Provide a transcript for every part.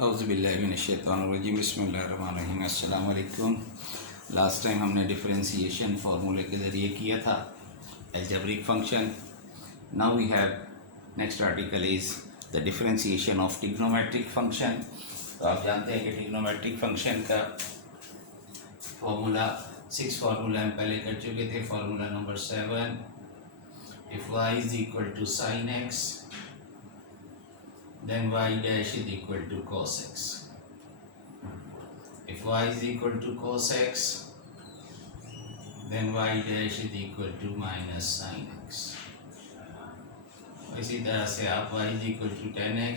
औज़ुबिल्लाहिमिनश्शैतानिर्रजीम बिस्मिल्लाहिर्रहमानिर्रहीम अस्सलाम वालेकुम। लास्ट टाइम हमने डिफरेंशिएशन फार्मूले के ज़रिए किया था algebraic function. Now we have next article is the differentiation of trigonometric function. तो आप जानते हैं कि ट्रिग्नोमेट्रिक फंक्शन का फार्मूला 6 फार्मूला हम पहले कर चुके थे। Formula number 7, if y is equal to sine x then y dash is equal to cos x. If y is equal to cos x, then y dash is equal to minus sin x. इसी तरह से आप y is equal to tan x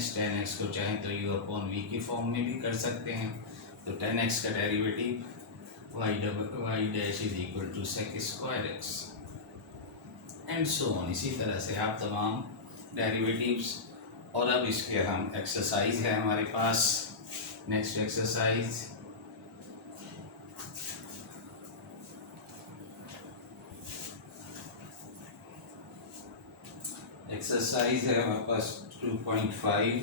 को चाहें तो u upon v की form में भी कर सकते हैं। तो tan x का derivative y dash is equal to sec square x and so on. इसी तरह से आप तमाम डेरिवेटिव्स। और अब इसके हम एक्सरसाइज है हमारे पास। नेक्स्ट एक्सरसाइज है हमारे पास 2.5,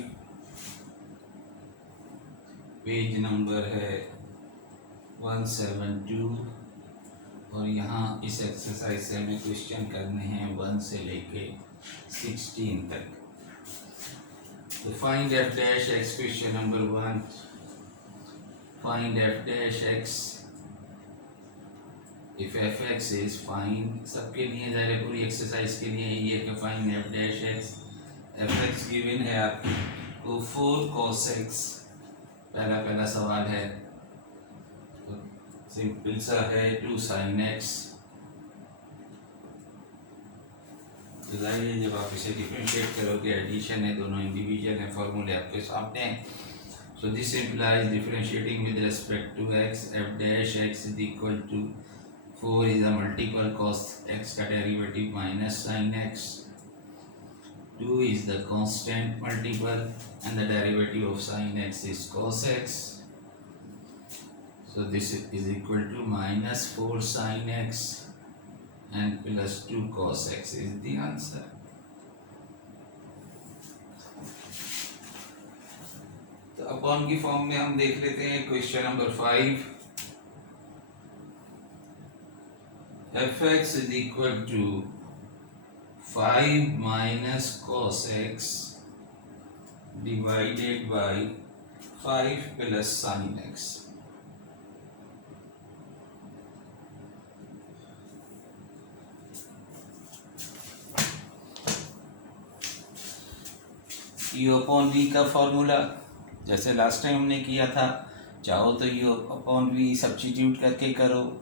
पेज नंबर है 172। और यहाँ इस एक्सरसाइज से हमें क्वेश्चन करने हैं 1 से लेके 16 तक। तो find f dash x, question number 1, find f dash x if f(x) is find सबके लिए ज़ाहिर पूरी एक्सरसाइज के लिए ये कि find f dash x। f(x) given है आपको 4 cos x। पहला सवाल है तो सिंपल सा है 2 sin x। जब आप इसे डिफरेंशिएट करोगे, एडिशन है, दोनों इंडिविजुअल है, फॉर्मूले आपके सामने हैं। So this implies differentiating with respect to x, f dash x is equal to 4 is a multiple cos x का derivative minus sin x, 2 is the constant multiple and the derivative of sin x is cos x। So this is equal to minus 4 sin x and plus 2 cos x is the answer. तो upon की form में हम देख लेते हैं question number 5। f(x) is equal to 5 minus cos x divided by 5 plus sin x। U upon v का formula जैसे last time हमने किया था, चाहो तो यू अपॉन वी सब्स्टिट्यूट करके करो,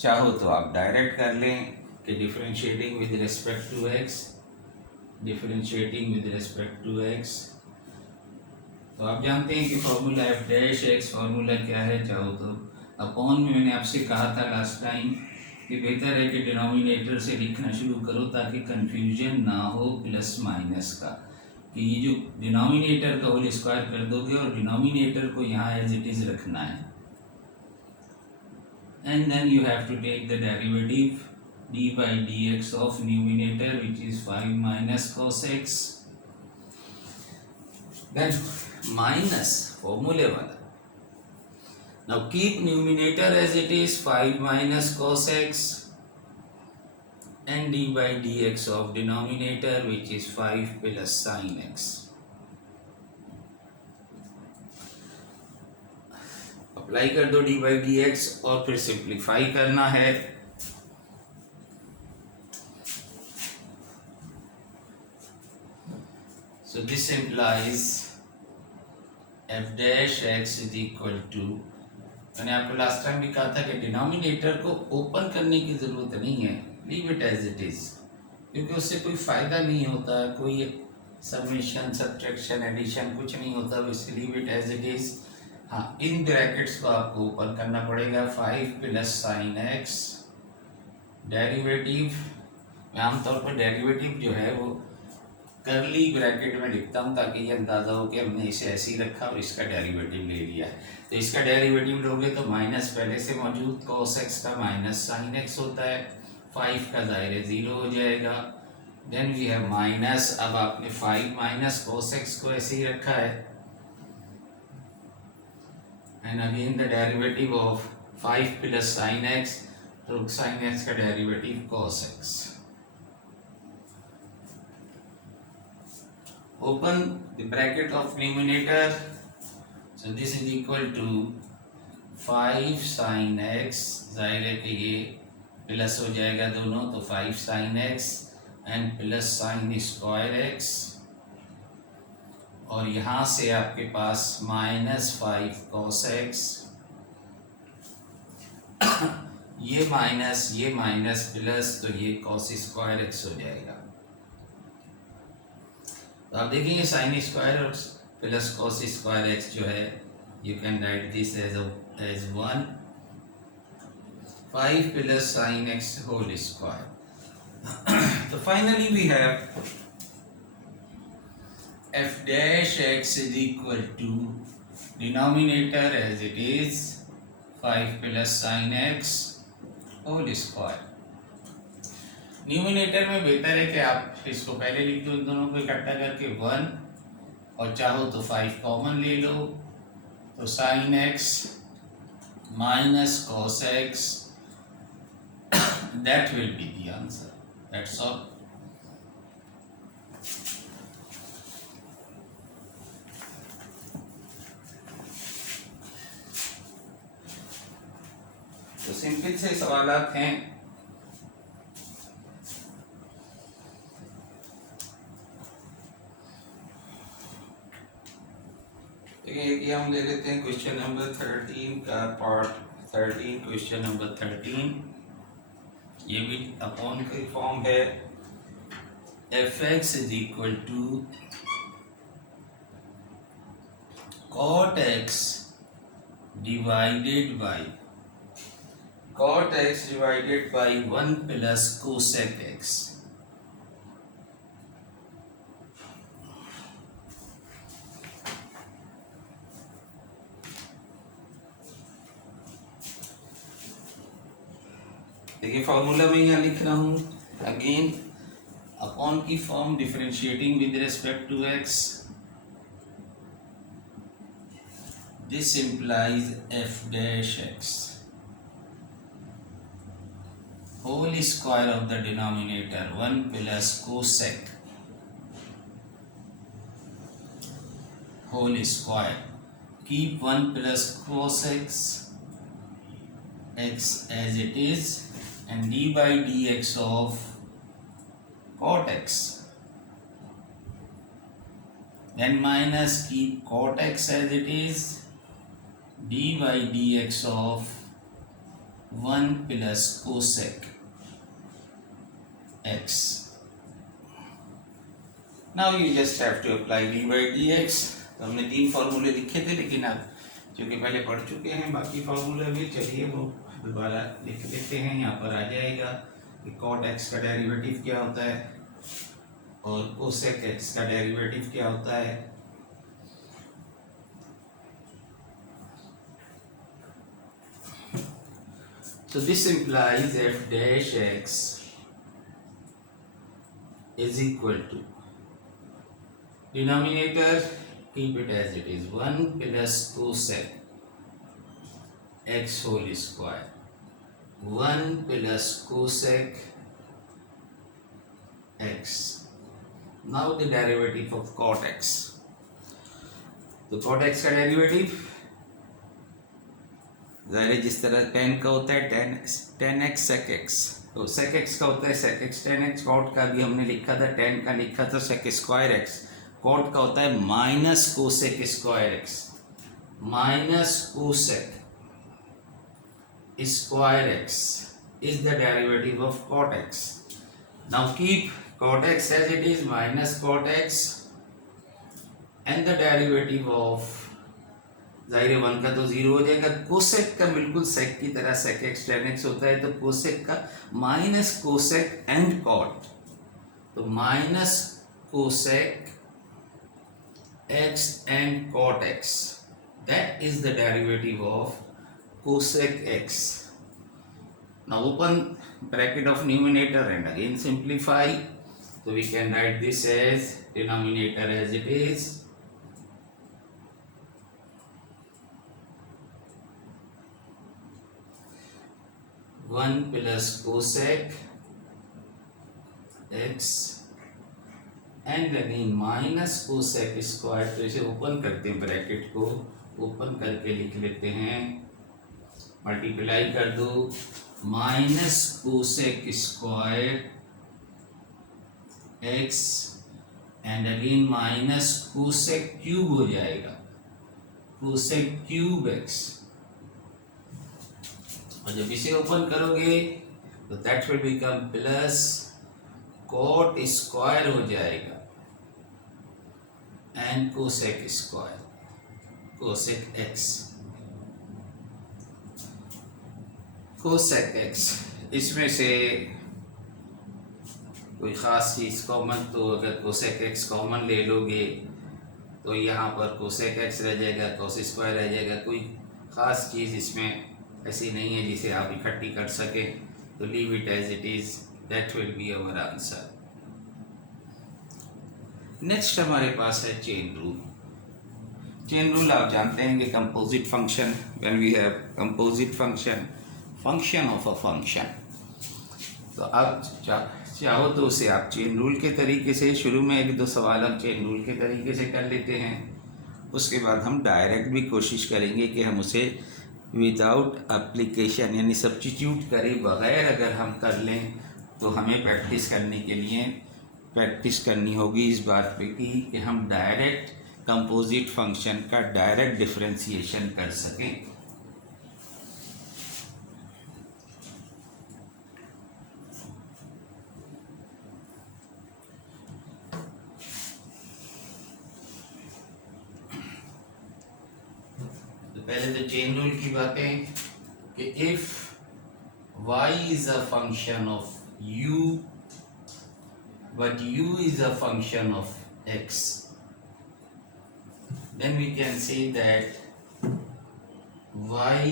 चाहो तो आप डायरेक्ट कर लें कि differentiating with respect to x. तो आप जानते हैं कि formula F dash x formula क्या है। चाहो तो अपॉन में मैंने आपसे कहा था लास्ट टाइम कि बेहतर है कि डिनोमिनेटर से लिखना शुरू करो ताकि कन्फ्यूजन ना हो प्लस माइनस का, कि ये जो डिनोमिनेटर का होल स्क्वायर कर दोगे और डिनोमिनेटर को यहाँ एज इट इज रखना है। And then you have to take the derivative d by dx of numerator which is 5 minus cos x, then minus फॉर्मूले वाला। Now keep numerator as it is 5 minus cos x and d by dx of denominator which is 5 plus sin x। Apply कर दो d by dx और फिर simplify करना है। So this implies f dash x is equal to, मैंने आपको last time भी कहा था कि डिनोमिनेटर को ओपन करने की ज़रूरत नहीं है, leave it as it is, क्योंकि उससे कोई फ़ायदा नहीं होता, कोई समेशन सब्ट्रैक्शन एडिशन कुछ नहीं होता, इसलिए leave it as it is. हाँ, इन ब्रैकेट्स को आपको ओपन करना पड़ेगा। 5 प्लस साइन एक्स डेरिवेटिव, मैं आमतौर पर डेरिवेटिव जो है वो करली ब्रैकेट में लिखता हूँ ताकि ये अंदाज़ा हो कि हमने इसे ऐसे ही रखा और इसका डेरिवेटिव ले लिया है। तो इसका डेरिवेटिव लोगे तो माइनस पहले से मौजूद cos x का माइनस साइन x होता है, 5 का ज़ाहिर 0 हो जाएगा, देन वी हैव माइनस। अब आपने 5 माइनस cos x को ऐसे ही रखा है, and again the derivative of 5 plus sin x, तो sin x का derivative cos x. Open the bracket of numerator, so this is equal to 5 sin x, जाहिर है कि ये प्लस हो जाएगा दोनों, तो 5 sin x and plus sin square x, और यहाँ से आपके पास -5 cos x, ये माइनस प्लस, तो ये cos स्क्वायर x हो जाएगा. तो आप देखेंगे sin स्क्वायर और प्लस cos स्क्वायर x जो है, you can write this as 1 5 plus sin x whole square. So finally we have f dash x is equal to denominator as it is 5 plus sin x whole square. Numerator में बेहतर है कि आप इसको पहले लिख दो, इन दोनों को इकट्ठा करके 1, और चाहो तो 5 कॉमन ले लो, तो sin x minus cos x, that will be the answer. That's all. तो सिंपल से सवालात हैं. देखिए हम ले लेते हैं क्वेश्चन नंबर 13 का पार्ट 13, क्वेश्चन नंबर 13. ये भी अपॉन की फॉर्म है. F x is equal to cot x divided by 1 plus cosec x. देखिए फॉर्मूला में यहाँ लिख रहा हूँ. अगेन अपॉन की form, differentiating with respect to x. This implies F dash x whole square of the denominator 1 plus cosec whole square. Keep 1 plus cosec x as it is and d by dx of cot x, then minus keep cot x as it is, d by dx of 1 plus cosec x. Now you just have to apply d by dx. तो हमने 3 फॉर्मूले लिखे थे, लेकिन अब चूँकि पहले पढ़ चुके हैं बाकी फॉर्मूले भी, चलिए वो दोबारा लिख लेते हैं. यहाँ पर आ जाएगा कि cot x का डेरिवेटिव क्या होता है और cosec x का डेरिवेटिव क्या होता है. So this implies f dash x is equal to denominator, keep it as it is, 1 plus cosec x whole square, 1 plus cosec x. Now the derivative of cot x. तो cot x का derivative ज़ाहिर है जिस तरह tan का होता है tan x sec x, तो sec x का होता है sec x tan x. cot का भी हमने लिखा था, tan का लिखा था sec स्क्वायर x. cot का होता है minus cosec square x, minus cosec square x is the derivative of cot x. Now keep cot x as it is, minus cot x and the derivative of, जाहिर है 1 का तो 0 हो जाएगा. Cosec का बिल्कुल सेक की तरह sec x tan x होता है, तो कोसेक का माइनस कोसेक एंड कॉट, तो minus cosec x and cot x, that is the derivative of cosec x. Now open bracket of numerator and again simplify, so we can write this as denominator as it is 1 plus cosec x and again minus cosec square. तो इसे open करते हैं, bracket को open करके लिख लेते हैं, multiply कर दो, minus cosec square x and again minus cosec cube हो जाएगा, कोसेक क्यूब एक्स। और जब इसे ओपन करोगे तो that will become plus coat square हो जाएगा and cosec square, cosec x, cosec x. इसमें से कोई ख़ास चीज़ कॉमन, तो अगर कोसेक एक्स कॉमन ले लोगे तो यहाँ पर कोसेक एक्स रह जाएगा, कोस स्क्वायर रह जाएगा। कोई ख़ास चीज़ इसमें ऐसी नहीं है जिसे आप इकट्ठी कर सकें, तो leave it as it is, that will be our answer. Next हमारे पास है चेन रूल। चेन रूल आप जानते हैं कि composite function, when we have composite function of a function, तो आप चाहो तो उसे आप चेन रूल के तरीके से, शुरू में एक दो सवाल हम चेन रूल के तरीके से कर लेते हैं, उसके बाद हम डायरेक्ट भी कोशिश करेंगे कि हम उसे विदाउट एप्लीकेशन यानी सब्स्टिट्यूट करे बगैर अगर हम कर लें, तो हमें प्रैक्टिस करने के लिए प्रैक्टिस करनी होगी इस बात पे कि हम डायरेक्ट कंपोजिट फंक्शन का डायरेक्ट डिफरेंशिएशन कर सकें। पहले तो चेन रूल की बातें कि if y is a function of u but u is a function of x, then we can say that y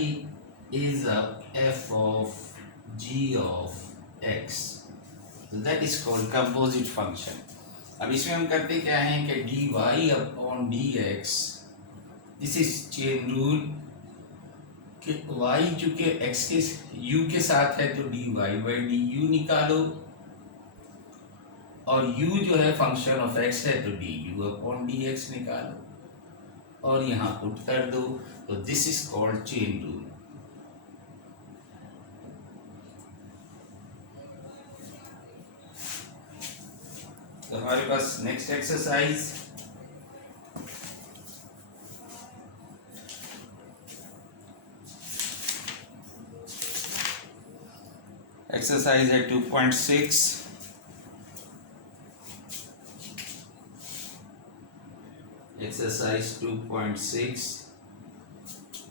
is a f of g of x, so that is called composite function। अब इसमें हम करते क्या हैं कि dy upon dx, this is chain rule कि y चूंकि x के u के साथ है तो dy बाई du निकालो, और u जो है फंक्शन ऑफ x है तो du अपॉन dx निकालो और यहाँ पुट कर दो, तो this is called chain rule. तो हमारे पास नेक्स्ट एक्सरसाइज एक्सरसाइज है 2.6। एक्सरसाइज 2.6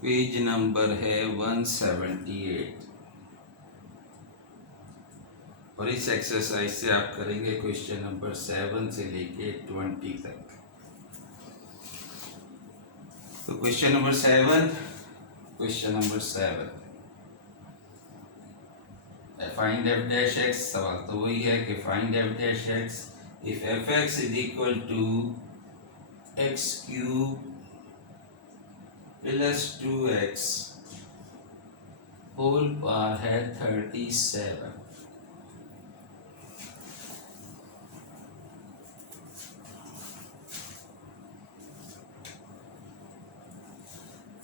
पेज नंबर है 178 और इस एक्सरसाइज से आप करेंगे क्वेश्चन नंबर 7 से लेके 20 तक। तो question number 7 find F dash x. सवाल तो वही है कि find F dash x if F x is equal to x cube plus 2x whole power है 37।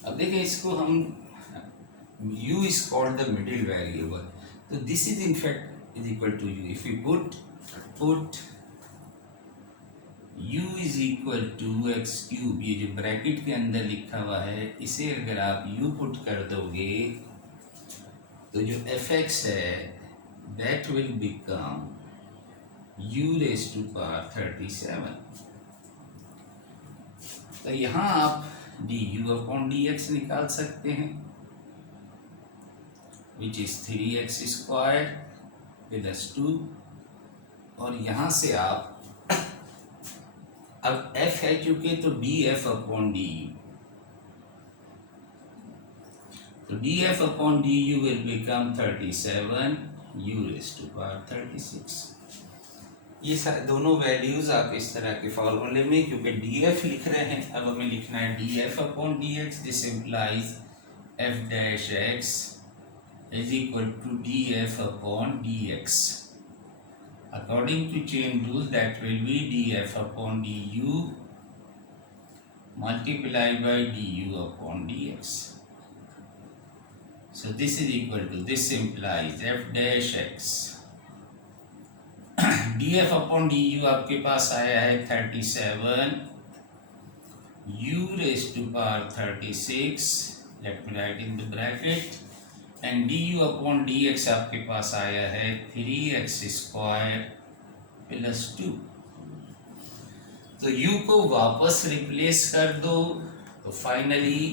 अब देखें इसको हम u is called the middle variable, so this is in fact is equal to u। if we put u is equal to x cube, ये जो bracket के अंदर लिखा हुआ है इसे अगर आप u पुट कर दोगे तो जो fx है that will become u raised to power 37। तो यहाँ आप du अपॉन dx निकाल सकते हैं which is 3x square plus 2, और यहाँ से आप अब f है चूंकि तो df अपॉन du, तो df upon du will become 37 u raised to power 36। ये दोनों वैल्यूज आप इस तरह के फॉर्मूले में, क्योंकि df लिख रहे हैं, अब हमें लिखना है df upon dx, this implies f dash x is equal to df upon dx. According to chain rule, that will be df upon du multiplied by du upon dx. So this is equal to, this implies f dash x df upon du आपके पास आया है 37 u raised to power 36, let me write in the bracket, and du upon dx आपके पास आया है 3x square plus 2। तो u को वापस replace कर दो, तो फाइनली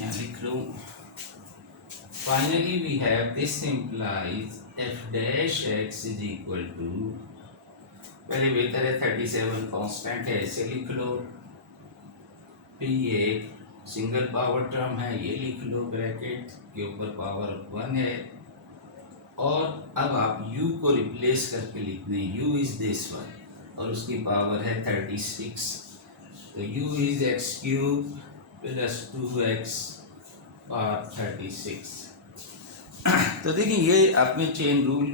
यहाँ लिख लूँ, finally we have this implies f dash x is equal to, पहले बेहतर है 37 कांस्टेंट है इसे लिख लो, फिर ये सिंगल पावर टर्म है ये लिख लो, ब्रैकेट के ऊपर पावर 1 है, और अब आप u को रिप्लेस करके लिख दें, u इज दिस वन और उसकी पावर है 36, तो u is x cube plus 2x power 36। तो देखिए ये आपने चेन रूल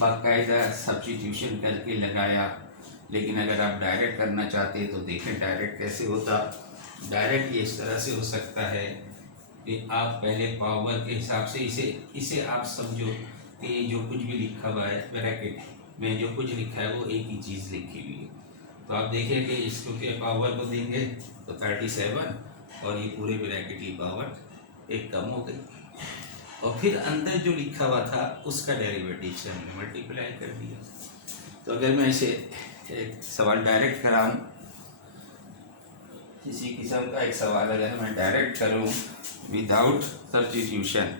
बाकायदा सब्स्टिट्यूशन करके लगाया, लेकिन अगर आप डायरेक्ट करना चाहते तो देखें डायरेक्ट कैसे होता। डायरेक्ट ये इस तरह से हो सकता है कि आप पहले पावर के हिसाब से इसे आप समझो कि ये जो कुछ भी लिखा हुआ है ब्रैकेट में जो कुछ लिखा है वो एक ही चीज़ लिखी हुई है, तो आप देखिए कि इसको के पावर को देंगे तो 37 और ये पूरे ब्रैकेट की पावर एक कम हो गई, और फिर अंदर जो लिखा हुआ था उसका डेरिवेटिव से हमने मल्टीप्लाई कर दिया। तो अगर मैं इसे एक सवाल डायरेक्ट कराऊं, इसी किस्म का एक सवाल अगर मैं डायरेक्ट करूं विदाउट सब्स्टिट्यूशन,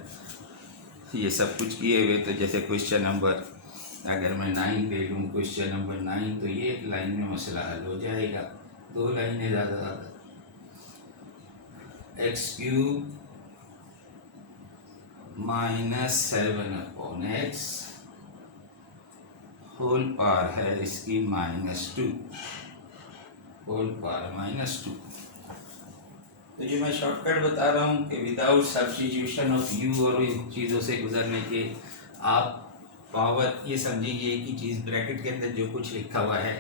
ये सब कुछ किए हुए, तो जैसे क्वेश्चन नंबर अगर मैं 9 ले लूँ, क्वेश्चन नंबर 9, तो ये एक लाइन में मसला हल हो जाएगा, 2 लाइनें ज़्यादा x cube minus 7 upon x whole power है इसकी -2 होल पावर -2। तो ये मैं शॉर्टकट बता रहा हूँ कि विदाउट सब्स्टिट्यूशन ऑफ यू और इन चीज़ों से गुजरने के आप पावर ये समझिए कि चीज़ ब्रैकेट के अंदर जो कुछ लिखा हुआ है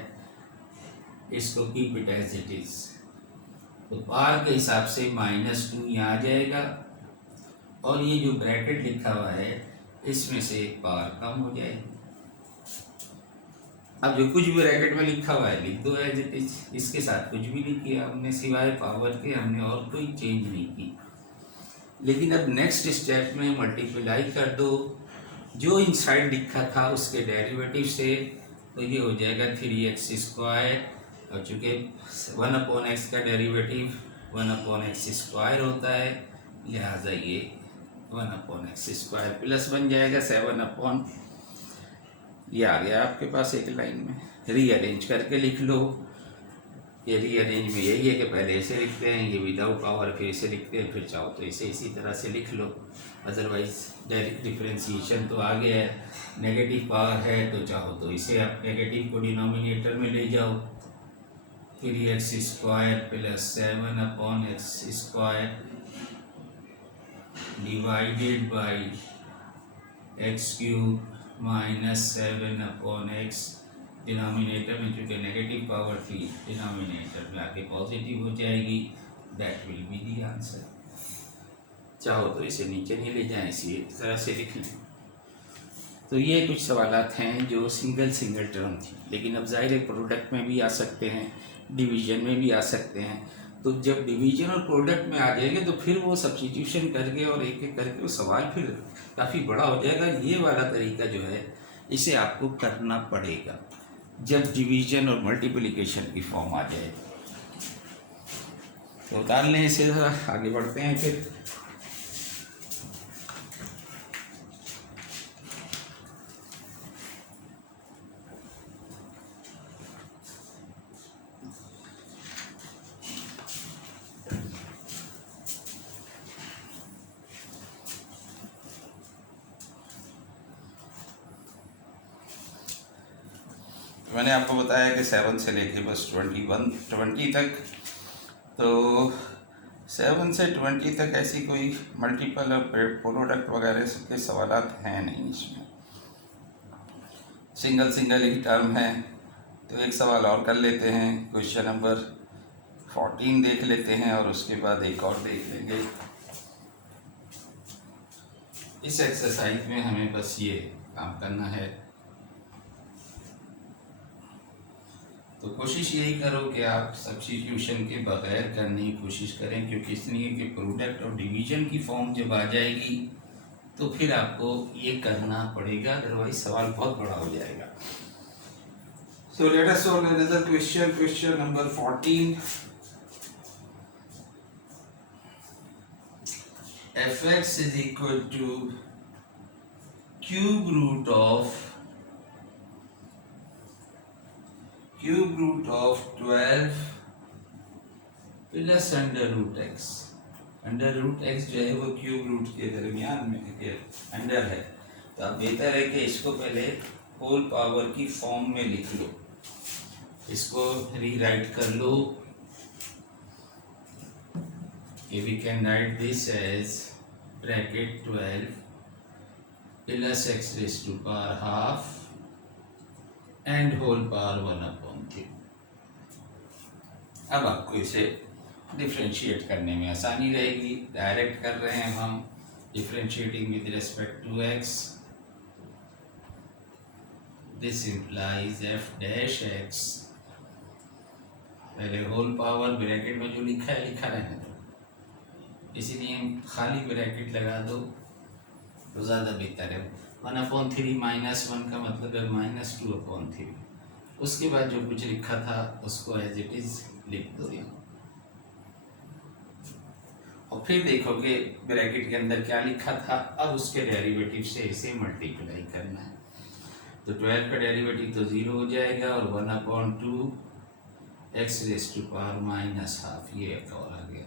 इसको keep it as it is, तो पावर के हिसाब से -2 यहाँ आ जाएगा, और ये जो ब्रैकेट लिखा हुआ है इसमें से एक पावर कम हो जाएगी। अब जो कुछ भी ब्रैकेट में लिखा हुआ है लिख दो एज इट इज, इसके साथ कुछ भी नहीं किया हमने सिवाय पावर के, हमने और कोई चेंज नहीं की। लेकिन अब नेक्स्ट स्टेप में मल्टीप्लाई कर दो जो इनसाइड लिखा था उसके डेरिवेटिव से, तो ये हो जाएगा 3x स्क्वायर, और चूँकि 1/x का डेरिवेटिव 1/x स्क्वायर होता है, लिहाजा ये 1/x स्क्वायर प्लस बन जाएगा 7 ये आ गया आपके पास एक लाइन में। रीअरेंज करके लिख लो, ये रीअरेंज में यही है कि पहले ऐसे लिखते हैं, ये विदाउट पावर फिर इसे लिखते हैं, फिर चाहो तो इसे इसी तरह से लिख लो, अदरवाइज डायरेक्ट डिफरेंशिएशन तो आ गया है, नेगेटिव पावर है तो चाहो तो इसे आप नेगेटिव को डिनोमिनेटर में ले जाओ, 3x square plus 7/x square divided by x cube -7/x, denominator में चूँकि नेगेटिव पावर थी डिनोमिनेटर में आके पॉजिटिव हो जाएगी, that will be the answer. चाहो तो इसे नीचे नहीं ले जाएं, इसी तरह से लिख लें। तो ये कुछ सवालात हैं जो सिंगल टर्म थी, लेकिन अब ज़ाहिर है प्रोडक्ट में भी आ सकते हैं, डिवीजन में भी आ सकते हैं। तो जब डिवीजन और प्रोडक्ट में आ जाएंगे तो फिर वो सब्स्टिट्यूशन करके और एक एक करके वो सवाल फिर काफ़ी बड़ा हो जाएगा। ये वाला तरीका जो है इसे आपको करना पड़ेगा जब डिवीजन और मल्टीप्लिकेशन की फॉर्म आ जाए। तो डालने से आगे बढ़ते हैं फिर। मैंने आपको बताया कि 7 से लेके बस 20 तक, तो 7 से 20 तक ऐसी कोई मल्टीपल प्रोडक्ट वगैरह के सवालात हैं नहीं इसमें, सिंगल सिंगल ही टर्म है। तो एक सवाल और कर लेते हैं, क्वेश्चन नंबर 14 देख लेते हैं और उसके बाद एक और देख लेंगे। इस एक्सरसाइज में हमें बस ये काम करना है, तो कोशिश यही करो कि आप सब्स्टिट्यूशन के बगैर करने की कोशिश करें, क्योंकि इसलिए कि प्रोडक्ट और डिवीजन की फॉर्म जब आ जाएगी तो फिर आपको ये करना पड़ेगा, अदरवाइज सवाल बहुत बड़ा हो जाएगा। So let us solve another question, question number 14। fx is equal to cube root of 12 plus under root x जो है वो क्यूब रूट के दरमियान में के अंडर है। तो अब बेहतर है कि इसको पहले होल पावर की फॉर्म में लिख लो, इसको रीराइट कर लो। We can write this as bracket 12 plus x raised to power half and whole power 1/3। अब आपको इसे डिफ्रेंशिएट करने में आसानी रहेगी। डायरेक्ट कर रहे हैं हम, differentiating with respect to x, this implies f dash x, पहले होल पावर ब्रैकेट में जो लिखा है लिखा रहने दो, इसीलिए खाली ब्रैकेट लगा दो तो ज़्यादा बेहतर है। 1/3 -1 का मतलब है -2/3। उसके बाद जो कुछ लिखा था उसको एज इट इज़ लिख दो यहाँ, और फिर देखोगे ब्रैकेट के अंदर क्या लिखा था। अब उसके डेरिवेटिव से इसे मल्टीप्लाई करना है, तो 12 का डेरिवेटिव तो 0 हो जाएगा और 1/2 x रेज़ टू पावर -12 ये एक और आ गया।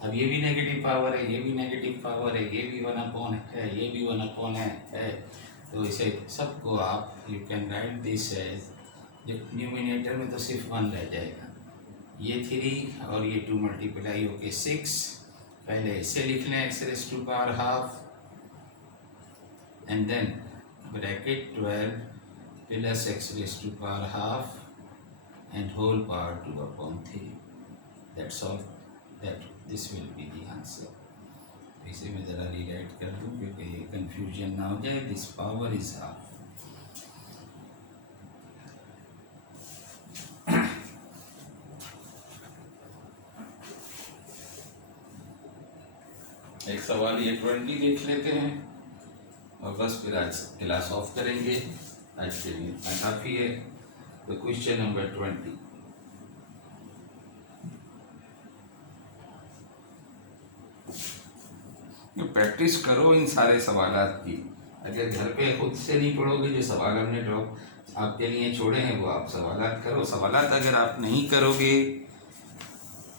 अब ये भी नेगेटिव पावर है, ये भी नेगेटिव पावर है, ये भी 1/, है ये भी 1/, है। तो इसे सबको आप you can write this as, numerator में तो सिर्फ 1 रह जाएगा, ये 3 और ये 2 मल्टीप्लाई होके 6। पहले इसे लिख लें x raise to power half and then bracket 12 plus x raise to power half and whole power 2/3। That's all, that this will be the answer. इसे मैं ज़रा रीराइट कर दूँ क्योंकि ये कन्फ्यूजन ना हो जाए। This power is half. एक सवाल ये 20 देख लेते हैं और बस फिर आज क्लास ऑफ करेंगे। आज के लिए काफ़ी है। तो क्वेश्चन नंबर 20, प्रैक्टिस करो इन सारे सवालात की। अगर घर पे खुद से नहीं पढ़ोगे, जो सवाल हमने ड्रॉप आपके लिए छोड़े हैं वो आप सवालात करो। सवालात अगर आप नहीं करोगे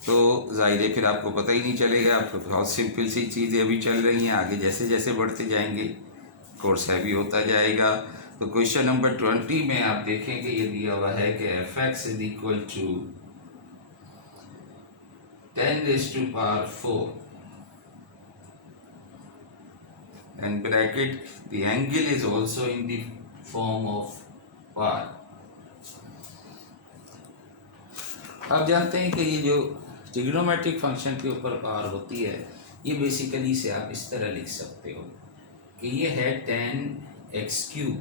तो जाहिर है फिर आपको पता ही नहीं चलेगा। आप बहुत सिंपल सी चीज़ें अभी चल रही हैं, आगे जैसे जैसे बढ़ते जाएंगे कोर्स हैवी होता जाएगा। तो क्वेश्चन नंबर 20 में आप देखेंगे ये दिया हुआ है कि f(x) is equal to 10 raised to power 4 and bracket the angle is also in the form of power। आप जानते हैं कि ये जो ट्रिग्नोमेट्रिक फंक्शन के ऊपर पावर होती है, ये बेसिकली से आप इस तरह लिख सकते हो कि ये है 10x³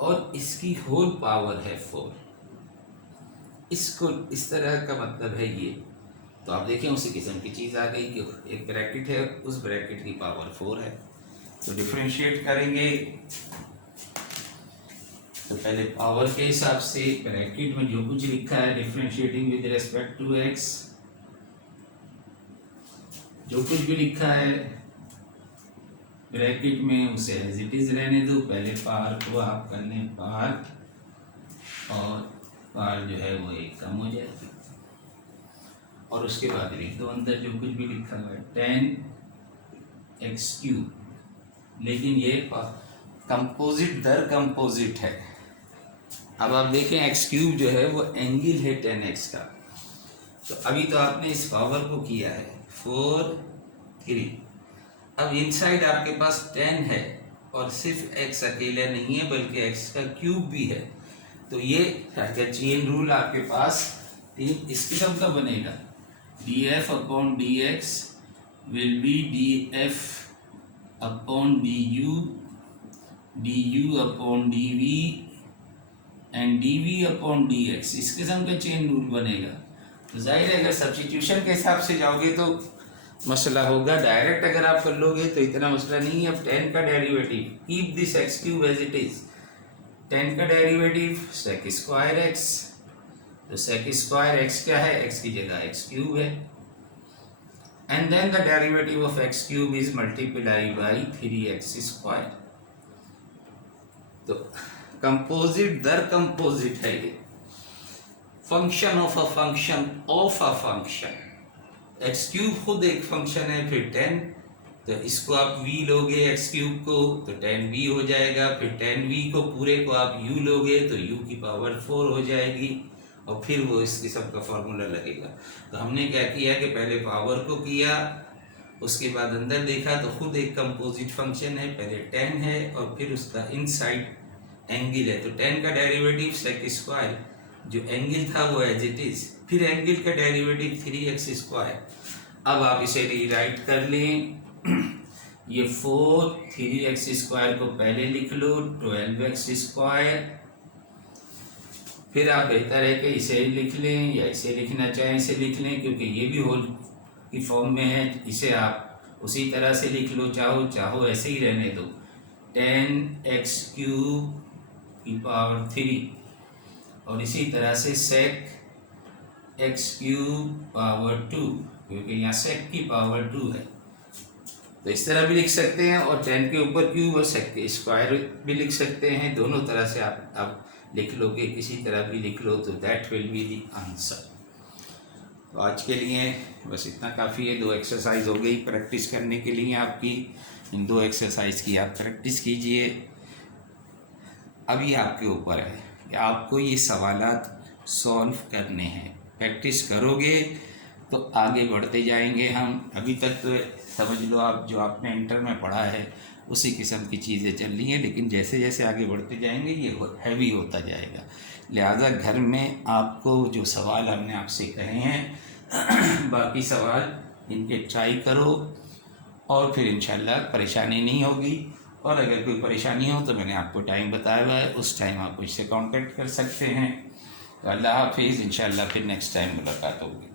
और इसकी होल पावर है 4। इसको इस तरह का मतलब है ये। तो आप देखें उसी किस्म की चीज़ आ गई कि एक ब्रैकेट है, उस ब्रैकेट की पावर 4 है। तो डिफरेंशिएट करेंगे तो पहले पावर के हिसाब से ब्रैकेट में जो कुछ लिखा है differentiating with respect to x, जो कुछ भी लिखा है ब्रैकेट में उसे एज इट इज रहने दो। पहले पावर को आप कर लें पावर, और पावर जो है वो एक कम हो जाएगी, और उसके बाद लिख दो अंदर जो कुछ भी लिखा हुआ है 10x³। लेकिन ये कंपोजिट दर कंपोजिट है। अब आप देखें x³ जो है वो एंगल है 10x का, तो अभी तो आपने इस पावर को किया है 4 3। अब इनसाइड आपके पास 10 है और सिर्फ x अकेला नहीं है बल्कि x का क्यूब भी है। तो ये चेन रूल आपके पास तीन इस किस्म का बनेगा। df upon dx will be df upon du upon dv and dv upon dx। इस किस्म का चेन रूल बनेगा। तो जाहिर है अगर सब्स्टिट्यूशन के हिसाब से जाओगे तो मसला होगा, डायरेक्ट अगर आप कर लोगे तो इतना मसला नहीं है। अब 10 का derivative, keep this x cube as it is. 10 का डेरिवेटिव सेक स्क्वायर एक्स, तो सेक स्क्वायर एक्स क्या है, एक्स की जगह एक्स क्यूब है। And then the derivative of x cube is multiply by 3x square. तो कंपोजिट दर composite है ये, function of a function of a function. X cube खुद एक फंक्शन है, फिर 10, तो इसको आप v लोगे एक्स क्यूब को तो 10v हो जाएगा। फिर 10v को पूरे को आप u लोगे तो u की पावर 4 हो जाएगी और फिर वो इस किस्म का फार्मूला लगेगा। तो हमने क्या किया कि पहले पावर को किया, उसके बाद अंदर देखा तो खुद एक कंपोजिट फंक्शन है, पहले 10 है और फिर उसका इनसाइड एंगल है। तो 10 का डेरिवेटिव सेक स्क्वायर, जो एंगल था वो एज इट इज, फिर एंगल का डेरिवेटिव 3x स्क्वायर। अब आप इसे रीराइट कर लें, ये 4 3x स्क्वायर को पहले लिख लो 12x स्क्वायर। फिर आप बेहतर है कि इसे लिख लें या इसे लिखना चाहें इसे लिख लें, क्योंकि ये भी होल की फॉर्म में है। इसे आप उसी तरह से लिख लो, चाहो ऐसे ही रहने दो, 10x क्यूब की पावर 3 और इसी तरह से सेक x क्यूब पावर 2, क्योंकि यहाँ सेक की पावर 2 है। तो इस तरह भी लिख सकते हैं और 10 के ऊपर क्यूब और सेक के स्क्वायर भी लिख सकते हैं। दोनों तरह से आप लिख लोगे, किसी तरह भी लिख लो तो that will be the answer. तो आज के लिए बस इतना काफ़ी है। 2 एक्सरसाइज हो गई प्रैक्टिस करने के लिए आपकी। इन 2 एक्सरसाइज की आप प्रैक्टिस कीजिए। अभी आपके ऊपर है कि आपको ये सवालात सॉल्व करने हैं। प्रैक्टिस करोगे तो आगे बढ़ते जाएंगे हम। अभी तक तो समझ लो आप जो आपने इंटर में पढ़ा है उसी किस्म की चीज़ें चल रही हैं, लेकिन जैसे जैसे आगे बढ़ते जाएंगे ये हैवी होता जाएगा। लिहाजा घर में आपको जो सवाल हमने आपसे कहे हैं बाकी सवाल इनके ट्राई करो और फिर इंशाल्लाह परेशानी नहीं होगी। और अगर कोई परेशानी हो तो मैंने आपको टाइम बताया हुआ है, उस टाइम आप मुझसे कांटेक्ट कर सकते हैं। अल्लाह हाफिज़, इंशाल्लाह फिर नेक्स्ट टाइम मुलाकात होगी।